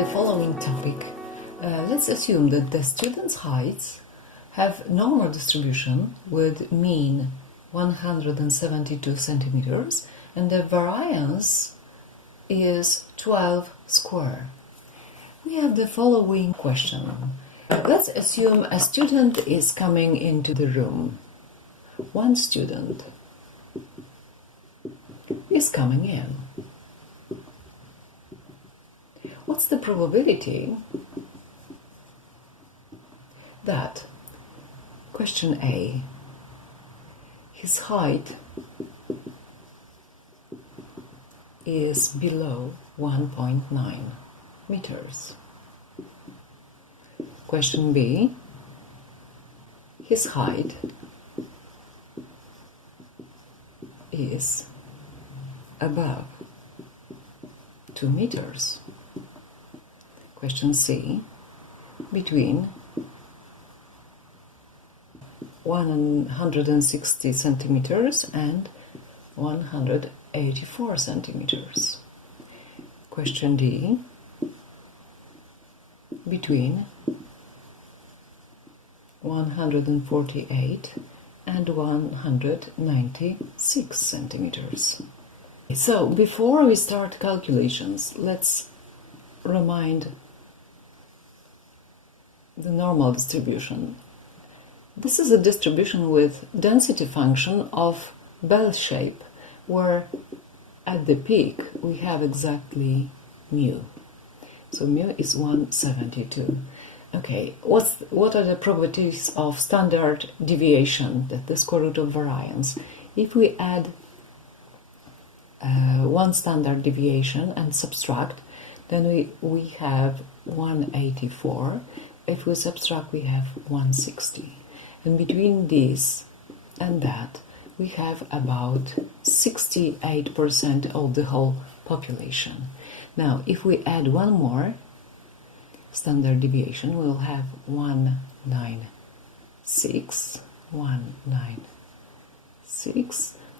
the following topic. Let's assume that the students' heights have normal distribution with mean 172 centimeters and the variance is 12 square. We have the following question. Let's assume a student is coming into the room. One student is coming in. What's the probability that, question A, his height is below 1.9 meters? Question B, his height is above 2 meters. Question C, between 160 centimeters and 184 centimeters. Question D, between 148 and 196 centimeters. So, before we start calculations, let's remind the normal distribution. This is a distribution with density function of bell shape, where at the peak we have exactly mu. So mu is 172. Okay, what are the probabilities of standard deviation, the square root of variance? If we add one standard deviation and subtract, then we have 184. If we subtract, we have 160. And between this and that, we have about 68% of the whole population. Now, if we add one more standard deviation, we'll have 196.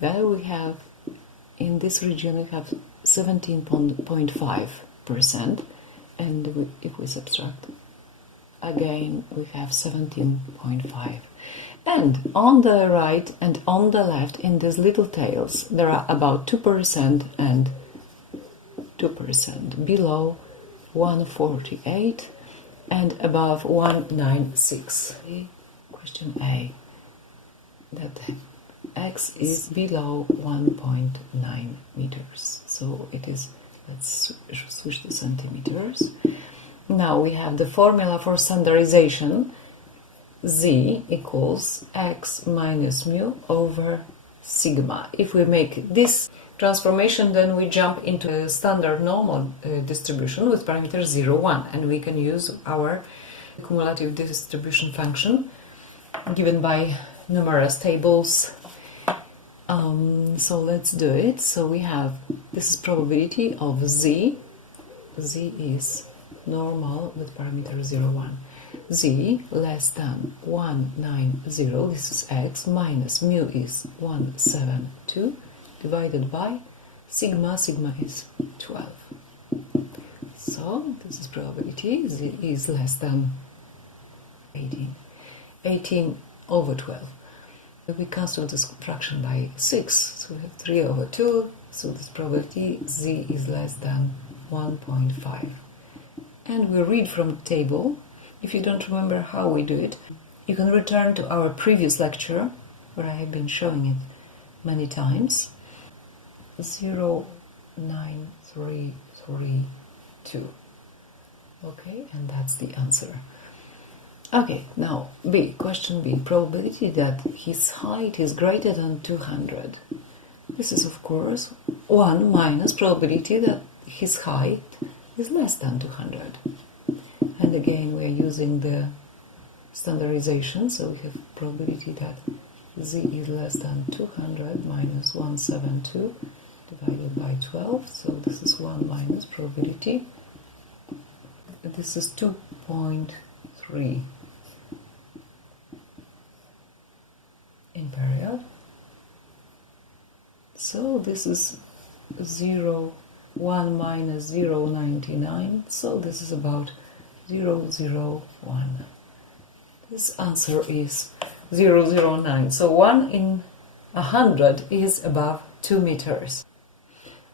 Then we have, in this region, we have 17.5%. And if we subtract, again we have 17.5. And on the right and on the left, in these little tails, there are about 2% and 2% below 148 and above 196. Question A, that x is below 1.9 meters. So it is, let's switch to centimeters. Now we have the formula for standardization. Z equals x minus mu over sigma. If we make this transformation, then we jump into a standard normal distribution with parameters 0, 1, and we can use our cumulative distribution function given by numerous tables. So let's do it. So we have, this is probability of z. Z is normal with parameter 0, 1. Z less than 190, this is x, minus mu is 172, divided by sigma, sigma is 12. So this is probability, z is less than 18 over 12. We cancel this fraction by 6, so we have 3 over 2, so this probability z is less than 1.5. And we read from the table. If you don't remember how we do it, you can return to our previous lecture, where I have been showing it many times. 0.9332. Okay, and that's the answer. Okay, now B, question B, probability that his height is greater than 200. This is, of course, 1 minus probability that his height is less than 200. And again, we are using the standardization, so we have probability that z is less than 200 minus 172 divided by 12, so this is 1 minus probability. This is 2.3 in period. So this is 0 1 minus 0.99, so this is about 0.01. This answer is 0.09, so 1 in 100 is above 2 meters.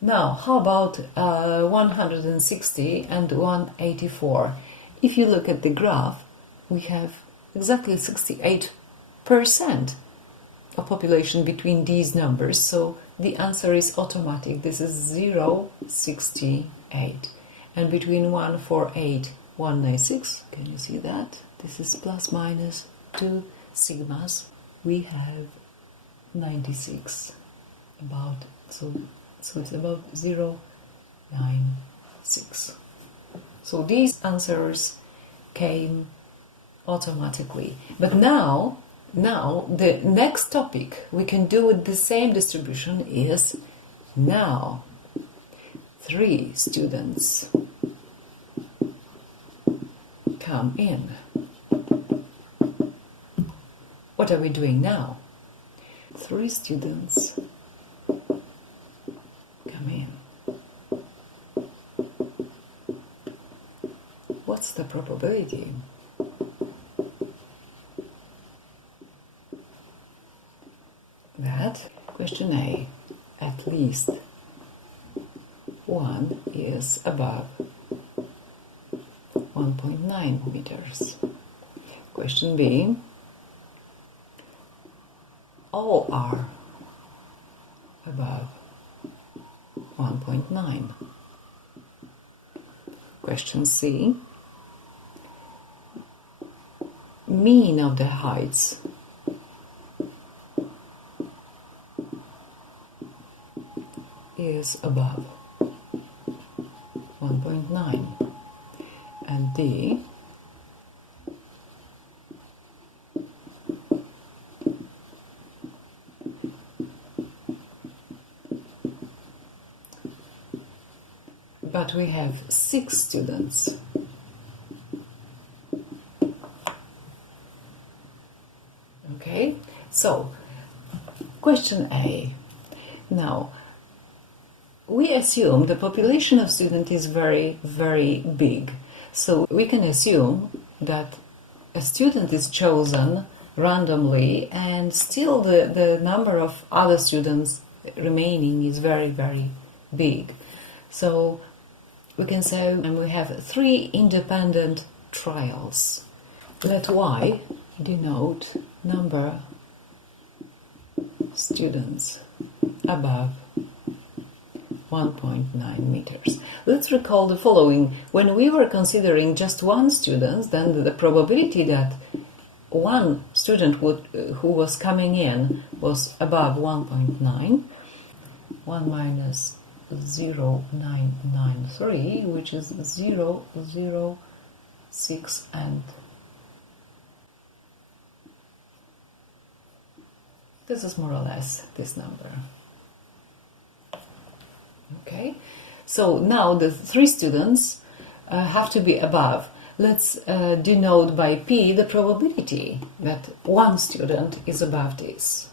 Now, how about 160 and 184? If you look at the graph, we have exactly 68% of population between these numbers, so the answer is automatic. This is 0.68. And between 148, 196, can you see that? This is plus minus 2 sigmas. We have 96 about, so it's about 0.96. So these answers came automatically. But now the next topic we can do with the same distribution is now 3 students come in. What are we doing now? 3 students come in. What's the probability? That question A, at least 1 is above 1.9 meters. Question B, all are above 1.9. Question C, mean of the heights is above 1.9. And D, but we have 6 students. Okay, so question A. Now, we assume the population of students is very, very big. So we can assume that a student is chosen randomly and still the number of other students remaining is very, very big. So we can say, and we have 3 independent trials. Let Y denote number students above 1.9 meters. Let's recall the following. When we were considering just 1 student, then the probability that 1 student who was coming in was above 1.9, 1 minus 0.993, which is 0.06, and this is more or less this number. Okay, so now the 3 students have to be above. Let's denote by P the probability that 1 student is above this.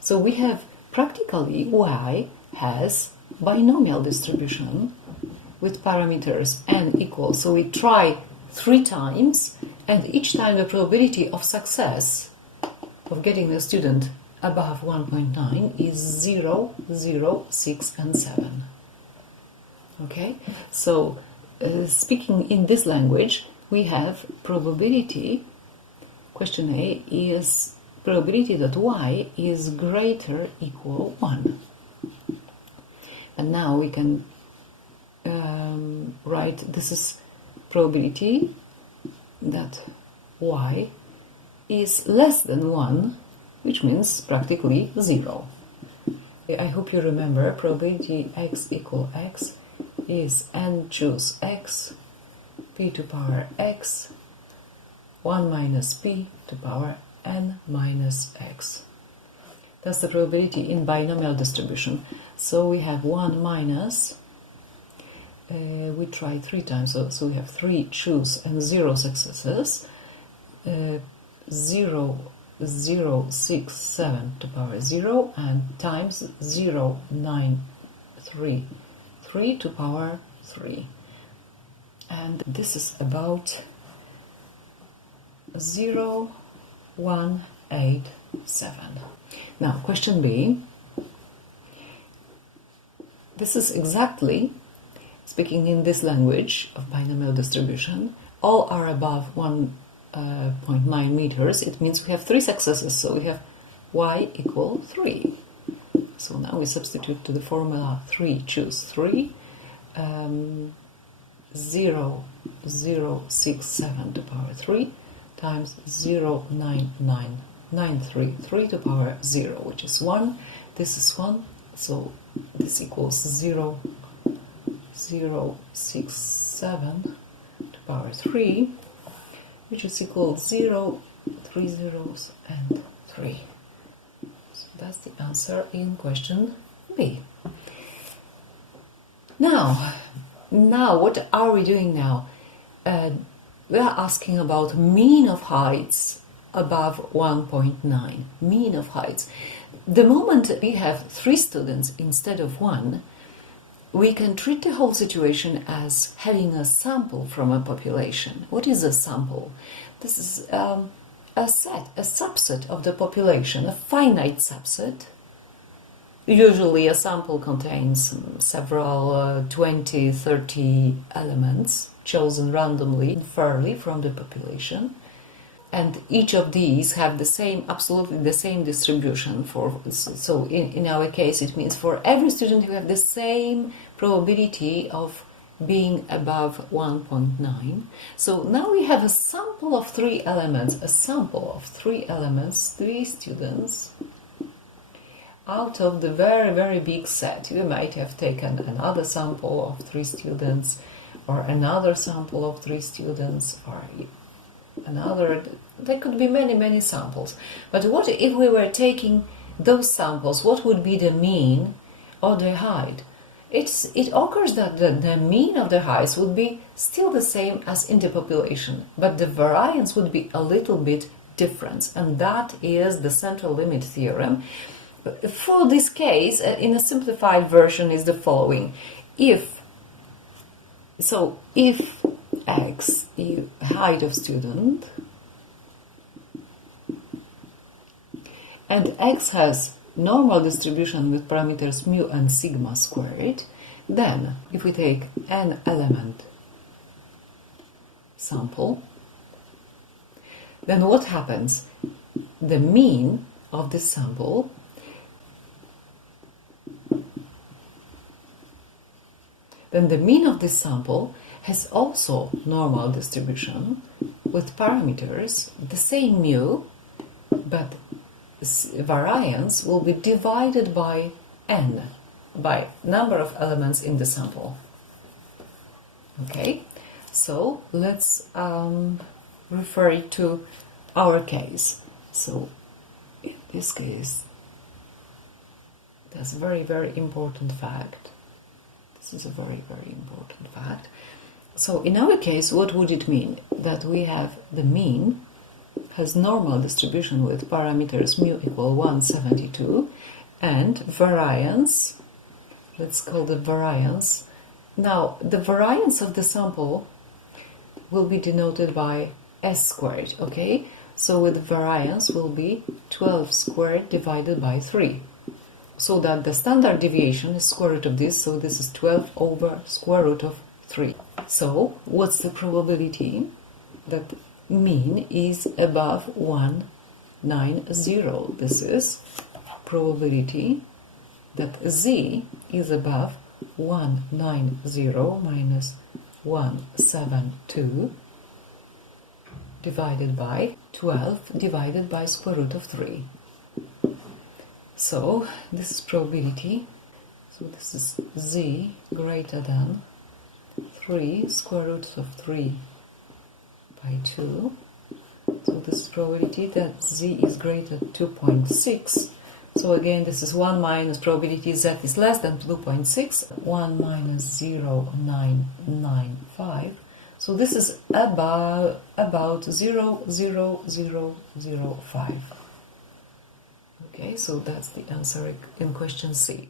So we have practically Y has binomial distribution with parameters n equals. So we try 3 times, and each time the probability of success of getting a student above 1.9 is 0, 0, 6, and 7. Okay, so speaking in this language, we have probability, question A is probability that Y is greater equal 1. And now we can write, this is probability that Y is less than 1, which means practically 0. I hope you remember probability x equal x is n choose x, p to power x, 1 minus p to power n minus x. That's the probability in binomial distribution. So we have 1 minus, we try 3 times, so we have 3 choose and 0 successes, 0, 0, 6, 7 to power 0, and times 0, 9, 3, 3 to power 3. And this is about 0, 1, 8, 7. Now, question B. This is exactly, speaking in this language of binomial distribution, all are above 1.9 meters. It means we have 3 successes, so we have y equal 3. So now we substitute to the formula 3, choose 3, 0, 0, 6, 7 to power 3 times 0, 9, 9, 9, 3, 3 to power 0, which is 1. This is 1, so this equals 0, 0, 6, 7 to power 3, which is equal to 0, 3 zeros and 3. So that's the answer in question B. Now what are we doing now? We are asking about mean of heights above 1.9. Mean of heights. The moment we have 3 students instead of 1, we can treat the whole situation as having a sample from a population. What is a sample? This is a subset of the population, a finite subset. Usually a sample contains several 20, 30 elements chosen randomly, fairly from the population. And each of these have the same, absolutely the same distribution. So in our case, it means for every student you have the same probability of being above 1.9. So now we have a sample of 3 elements, 3 students, out of the very, very big set. You might have taken another sample of 3 students, or another sample of 3 students, or another. There could be many, many samples. But what if we were taking those samples? What would be the mean or the height? It occurs that the mean of the heights would be still the same as in the population, but the variance would be a little bit different, and that is the central limit theorem. For this case, in a simplified version, is the following: if x is height of student and x has normal distribution with parameters mu and sigma squared, then if we take n element sample, then what happens? The mean of this sample has also normal distribution with parameters the same mu, but variance will be divided by n, by number of elements in the sample. Okay, so let's refer it to our case. So in this case, that's a very, very important fact. This is a very, very important fact. So in our case, what would it mean? That we have the mean has normal distribution with parameters mu equal 172 and variance, let's call the variance. Now, the variance of the sample will be denoted by s squared, okay? So with variance will be 12 squared divided by 3. So that the standard deviation is square root of this, so this is 12 over square root of 3. So what's the probability that mean is above 190? This is probability that z is above 190 minus 172 divided by 12 divided by square root of 3. So this is probability. So this is z greater than 3 square root of 3 by 2. So this is probability that z is greater than 2.6. So again, this is 1 minus probability z is less than 2.6. 1 minus 0.995. So this is about 0.00005. Okay, so that's the answer in question C.